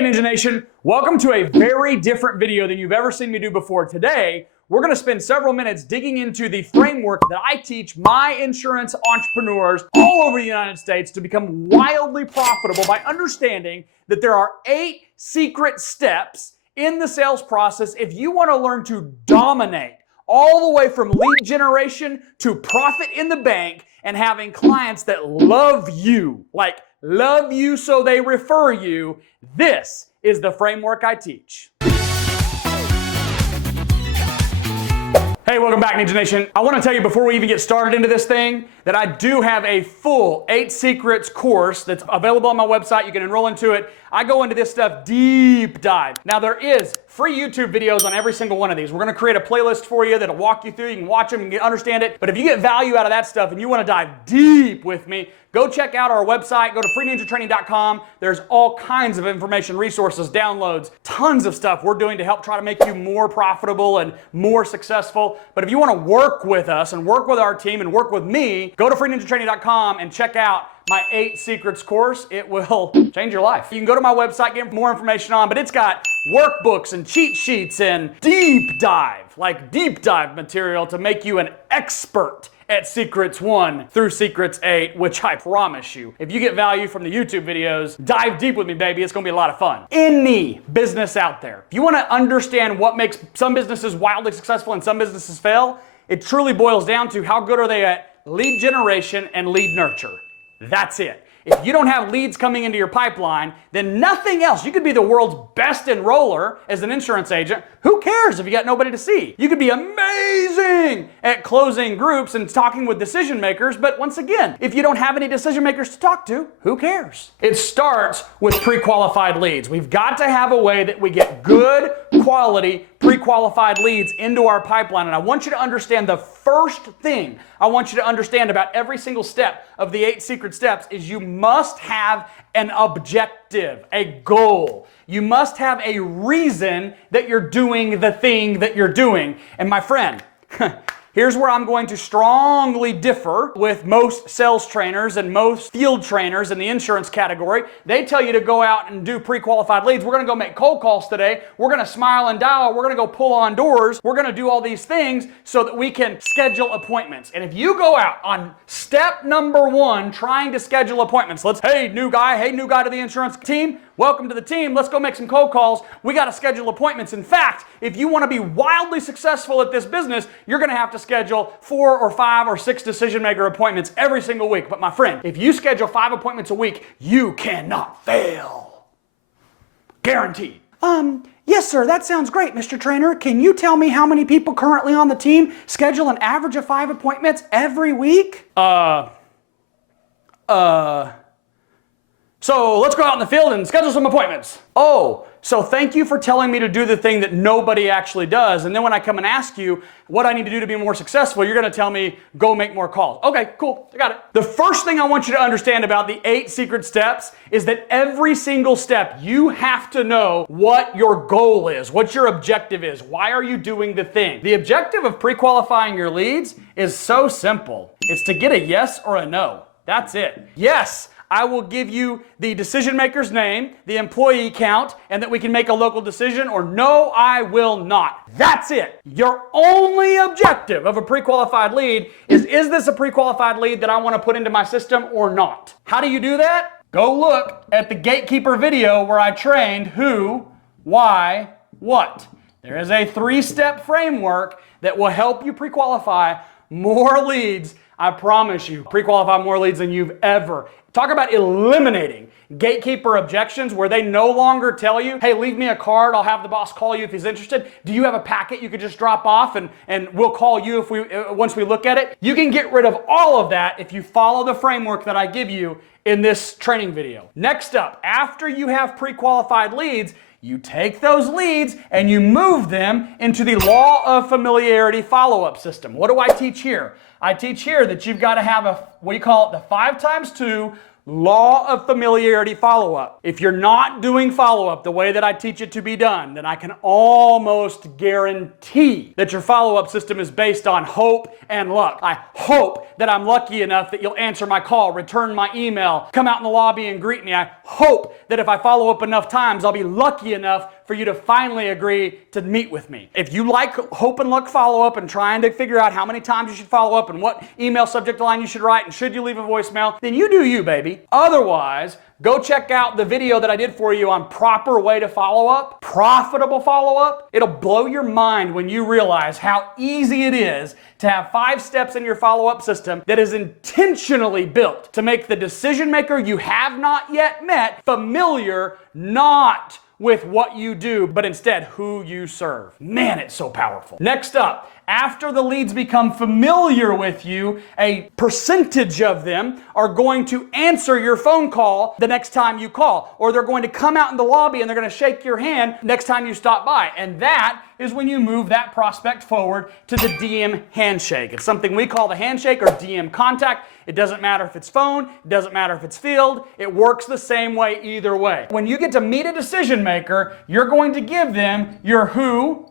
Hey Ninja Nation, welcome to a very different video than you've ever seen me do before. Today, we're gonna spend several minutes digging into the framework that I teach my insurance entrepreneurs all over the United States to become wildly profitable by understanding that there are 8 secret steps in the sales process if you wanna learn to dominate all the way from lead generation to profit in the bank and having clients that love you, like love you so they refer you. This is the framework I teach. Hey, welcome back, Ninja Nation. I want to tell you before we even get started into this thing that I do have a full 8 Secrets course that's available on my website. You can enroll into it. I go into this stuff deep dive. Now, there is free YouTube videos on every single one of these. We're going to create a playlist for you that'll walk you through. You can watch them and understand it. But if you get value out of that stuff and you want to dive deep with me, go check out our website. Go to freeninjatraining.com. There's all kinds of information, resources, downloads, tons of stuff we're doing to help try to make you more profitable and more successful. But if you want to work with us and work with our team and work with me, go to freeninjatraining.com and check out my 8 Secrets course. It will change your life. You can go to my website, get more information on, but it's got workbooks and cheat sheets and deep dive material to make you an expert at Secrets 1 through Secrets 8, which I promise you, if you get value from the YouTube videos, dive deep with me, baby. It's gonna be a lot of fun. Any business out there, if you wanna understand what makes some businesses wildly successful and some businesses fail, it truly boils down to how good are they at lead generation and lead nurture. That's it. If you don't have leads coming into your pipeline, then nothing else. You could be the world's best enroller as an insurance agent. Who cares if you got nobody to see? You could be amazing at closing groups and talking with decision makers, but once again, if you don't have any decision makers to talk to, who cares? It starts with pre-qualified leads. We've got to have a way that we get good quality pre-qualified leads into our pipeline. And I want you to understand the first thing I want you to understand about every single step of the 8 secret steps is you must have an objective, a goal. You must have a reason that you're doing the thing that you're doing. And my friend, here's where I'm going to strongly differ with most sales trainers and most field trainers in the insurance category. They tell you to go out and do pre-qualified leads. We're going to go make cold calls today. We're going to smile and dial. We're going to go pull on doors. We're going to do all these things so that we can schedule appointments. And if you go out on step number 1 trying to schedule appointments, hey new guy to the insurance team, welcome to the team. Let's go make some cold calls. We got to schedule appointments. In fact, if you want to be wildly successful at this business, you're going to have to schedule 4 or 5 or 6 decision maker appointments every single week. But my friend, if you schedule 5 appointments a week, you cannot fail. Guaranteed. Yes, sir. That sounds great, Mr. Trainer. Can you tell me how many people currently on the team schedule an average of 5 appointments every week? So let's go out in the field and schedule some appointments. Oh, so thank you for telling me to do the thing that nobody actually does. And then when I come and ask you what I need to do to be more successful, you're going to tell me, go make more calls. Okay, cool. I got it. The first thing I want you to understand about the 8 secret steps is that every single step, you have to know what your goal is, what your objective is. Why are you doing the thing? The objective of pre-qualifying your leads is so simple. It's to get a yes or a no. That's it. Yes, I will give you the decision maker's name, the employee count, and that we can make a local decision, or no, I will not. That's it. Your only objective of a pre-qualified lead is this a pre-qualified lead that I want to put into my system or not? How do you do that? Go look at the gatekeeper video where I trained who, why, what. There is a 3-step framework that will help you pre-qualify more leads. I promise you, pre-qualify more leads than you've ever. Talk about eliminating gatekeeper objections where they no longer tell you, hey, leave me a card, I'll have the boss call you if he's interested. Do you have a packet you could just drop off and we'll call you once we look at it? You can get rid of all of that if you follow the framework that I give you in this training video. Next up, after you have pre-qualified leads, you take those leads and you move them into the law of familiarity follow-up system. What do I teach here? I teach here that you've got to have we call it the 5 times 2 Law of familiarity follow-up. If you're not doing follow-up the way that I teach it to be done, then I can almost guarantee that your follow-up system is based on hope and luck. I hope that I'm lucky enough that you'll answer my call, return my email, come out in the lobby and greet me. I hope that if I follow up enough times, I'll be lucky enough for you to finally agree to meet with me. If you like hope and luck follow-up and trying to figure out how many times you should follow up and what email subject line you should write and should you leave a voicemail, then you do you, baby. Otherwise, go check out the video that I did for you on proper way to follow up, profitable follow-up. It'll blow your mind when you realize how easy it is to have 5 steps in your follow-up system that is intentionally built to make the decision maker you have not yet met familiar, not with what you do, but instead who you serve. Man, it's so powerful. Next up, after the leads become familiar with you, a percentage of them are going to answer your phone call the next time you call, or they're going to come out in the lobby and they're going to shake your hand next time you stop by. And that is when you move that prospect forward to the DM handshake. It's something we call the handshake or DM contact. It doesn't matter if it's phone, it doesn't matter if it's field, it works the same way either way. When you get to meet a decision maker, you're going to give them your who,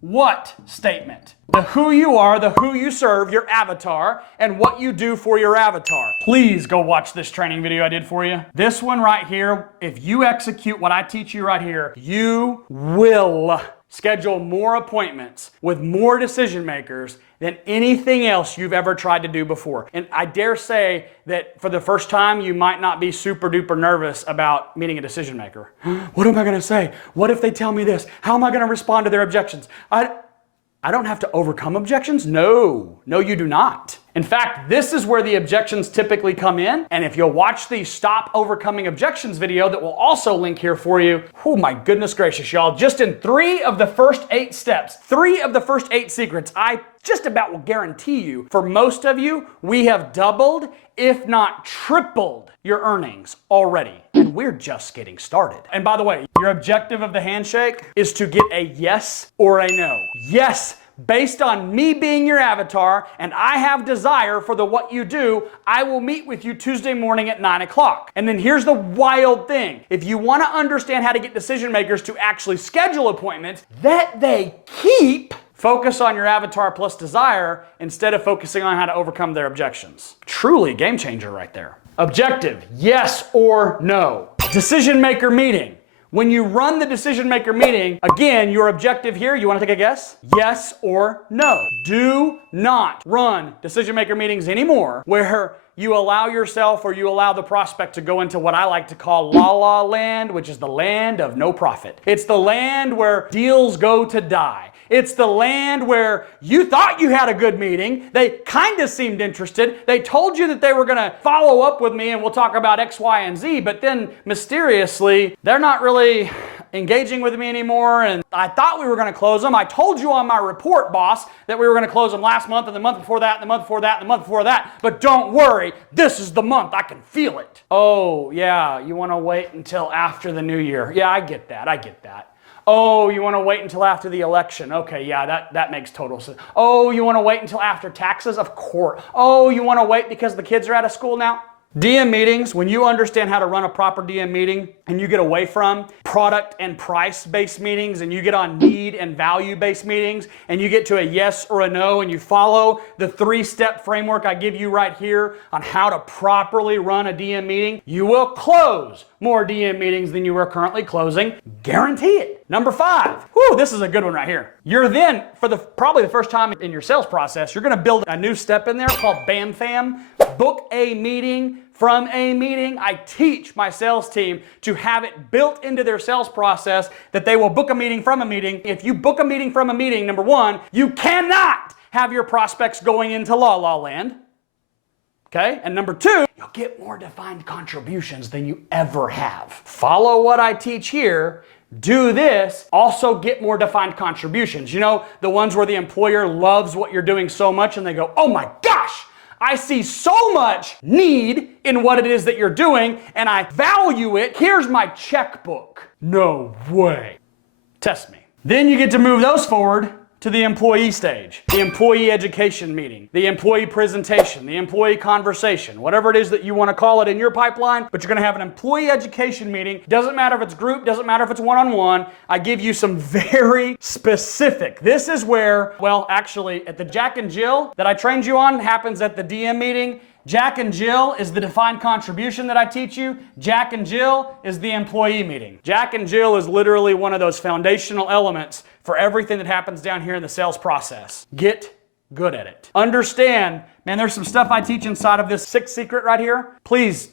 what statement. The who you are, the who you serve, your avatar, and what you do for your avatar. Please go watch this training video I did for you. This one right here, if you execute what I teach you right here, you will schedule more appointments with more decision makers than anything else you've ever tried to do before. And I dare say that for the first time, you might not be super duper nervous about meeting a decision maker. What am I gonna say? What if they tell me this? How am I gonna respond to their objections? I don't have to overcome objections? No, you do not. In fact, this is where the objections typically come in. And if you'll watch the Stop Overcoming Objections video that will also link here for you, oh my goodness gracious, y'all, just in 3 of the first 8 steps, 3 of the first 8 secrets, I just about will guarantee you, for most of you, we have doubled, if not tripled, your earnings already. And we're just getting started. And by the way, your objective of the handshake is to get a yes or a no. Yes, based on me being your avatar and I have desire for the what you do, I will meet with you Tuesday morning at 9 o'clock. And then here's the wild thing. If you want to understand how to get decision makers to actually schedule appointments that they keep, focus on your avatar plus desire instead of focusing on how to overcome their objections. Truly game changer right there. Objective, yes or no. Decision maker meeting. When you run the decision maker meeting, again, your objective here, you want to take a guess? Yes or no. Do not run decision maker meetings anymore where you allow yourself or you allow the prospect to go into what I like to call la-la land, which is the land of no profit. It's the land where deals go to die. It's the land where you thought you had a good meeting. They kind of seemed interested. They told you that they were going to follow up with me and we'll talk about X, Y, and Z, but then mysteriously, they're not really engaging with me anymore, and I thought we were going to close them. I told you on my report, boss, that we were going to close them last month and the month before that and the month before that and the month before that, but don't worry, this is the month. I can feel it. Oh, yeah, you want to wait until after the new year. Yeah, I get that. Oh, you want to wait until after the election. Okay, yeah, that makes total sense. Oh, you want to wait until after taxes? Of course. Oh, you want to wait because the kids are out of school now? DM meetings, when you understand how to run a proper DM meeting and you get away from product and price-based meetings and you get on need and value-based meetings and you get to a yes or a no and you follow the 3-step framework I give you right here on how to properly run a DM meeting, you will close more DM meetings than you are currently closing. Guarantee it. Number 5. Whew, this is a good one right here. You're then, for probably the first time in your sales process, you're going to build a new step in there called BAMFAM. Book a meeting from a meeting. I teach my sales team to have it built into their sales process that they will book a meeting from a meeting. If you book a meeting from a meeting, number 1, you cannot have your prospects going into la-la land. Okay? And number 2, you'll get more defined contributions than you ever have. Follow what I teach here. Do this, also get more defined contributions. You know, the ones where the employer loves what you're doing so much and they go, oh my gosh, I see so much need in what it is that you're doing and I value it. Here's my checkbook. No way. Test me. Then you get to move those forward to the employee stage, the employee education meeting, the employee presentation, the employee conversation, whatever it is that you want to call it in your pipeline, but you're going to have an employee education meeting. Doesn't matter if it's group, doesn't matter if it's one-on-one. I give you some very specific. This is where, well, actually at the Jack and Jill that I trained you on happens at the DM meeting. Jack and Jill is the defined contribution that I teach you. Jack and Jill is the employee meeting. Jack and Jill is literally one of those foundational elements for everything that happens down here in the sales process. Get good at it. Understand, man, there's some stuff I teach inside of this 6th secret right here. Please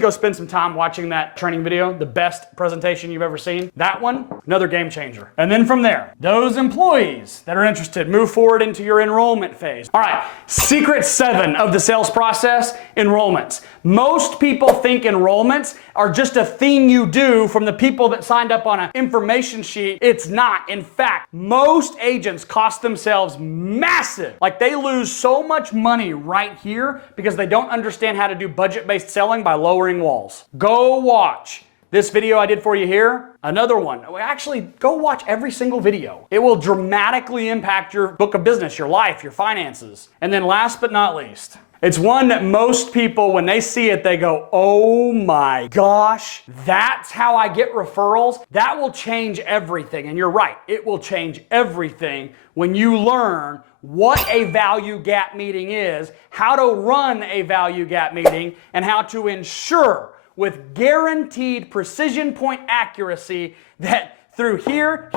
go spend some time watching that training video, the best presentation you've ever seen. That one, another game changer. And then from there, those employees that are interested move forward into your enrollment phase. All right, secret 7 of the sales process, enrollments. Most people think enrollments are just a thing you do from the people that signed up on an information sheet. It's not. In fact, most agents cost themselves massive. Like they lose so much money right here because they don't understand how to do budget-based selling by lowering walls. Go watch this video I did for you here. Another one. Actually, go watch every single video. It will dramatically impact your book of business, your life, your finances. And then last but not least, it's one that most people, when they see it, they go, oh my gosh, that's how I get referrals? That will change everything. And you're right, it will change everything when you learn what a value gap meeting is, how to run a value gap meeting, and how to ensure with guaranteed precision point accuracy that through here,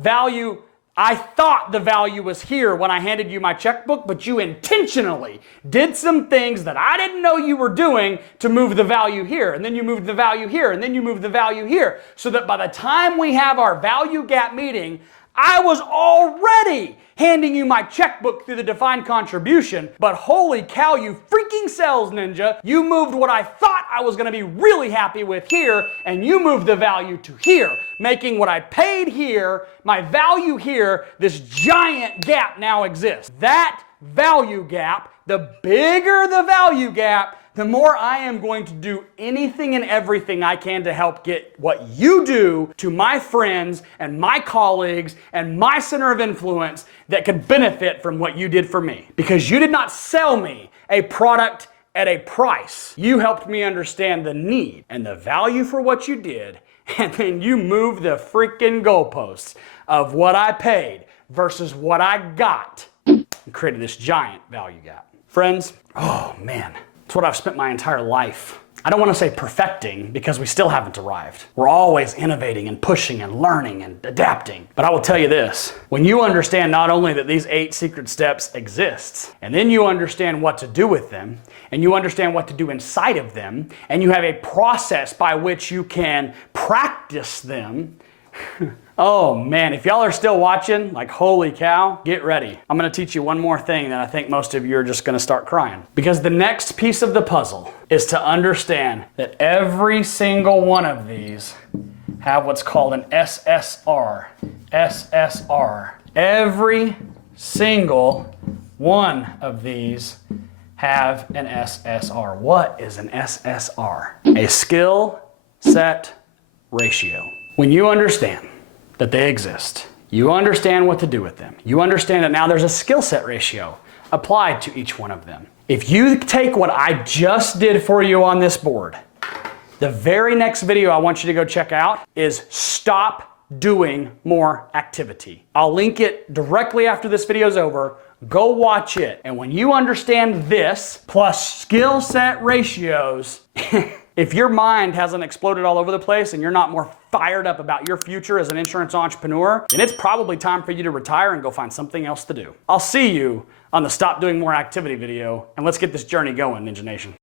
value, I thought the value was here when I handed you my checkbook, but you intentionally did some things that I didn't know you were doing to move the value here, and then you moved the value here, and then you moved the value here, so that by the time we have our value gap meeting, I was already handing you my checkbook through the defined contribution, but holy cow, you freaking sales ninja, you moved what I thought I was gonna be really happy with here, and you moved the value to here, making what I paid here, my value here, this giant gap now exists. That value gap, the bigger the value gap, the more I am going to do anything and everything I can to help get what you do to my friends and my colleagues and my center of influence that could benefit from what you did for me. Because you did not sell me a product at a price. You helped me understand the need and the value for what you did, and then you moved the freaking goalposts of what I paid versus what I got and created this giant value gap. Friends, oh man. It's what I've spent my entire life. I don't want to say perfecting because we still haven't arrived. We're always innovating and pushing and learning and adapting. But I will tell you this, when you understand not only that these 8 secret steps exist, and then you understand what to do with them, and you understand what to do inside of them, and you have a process by which you can practice them, oh man, if y'all are still watching, like holy cow, get ready. I'm gonna teach you one more thing that I think most of you are just gonna start crying. Because the next piece of the puzzle is to understand that every single one of these have what's called an SSR. SSR. Every single one of these have an SSR. What is an SSR? A skill set ratio. When you understand that they exist, you understand what to do with them, you understand that now there's a skill set ratio applied to each one of them. If you take what I just did for you on this board, the very next video I want you to go check out is stop doing more activity. I'll link it directly after this video is over. Go watch it. And when you understand this plus skill set ratios, if your mind hasn't exploded all over the place and you're not more fired up about your future as an insurance entrepreneur, then it's probably time for you to retire and go find something else to do. I'll see you on the Stop Doing More Activity video, and let's get this journey going, Ninja Nation.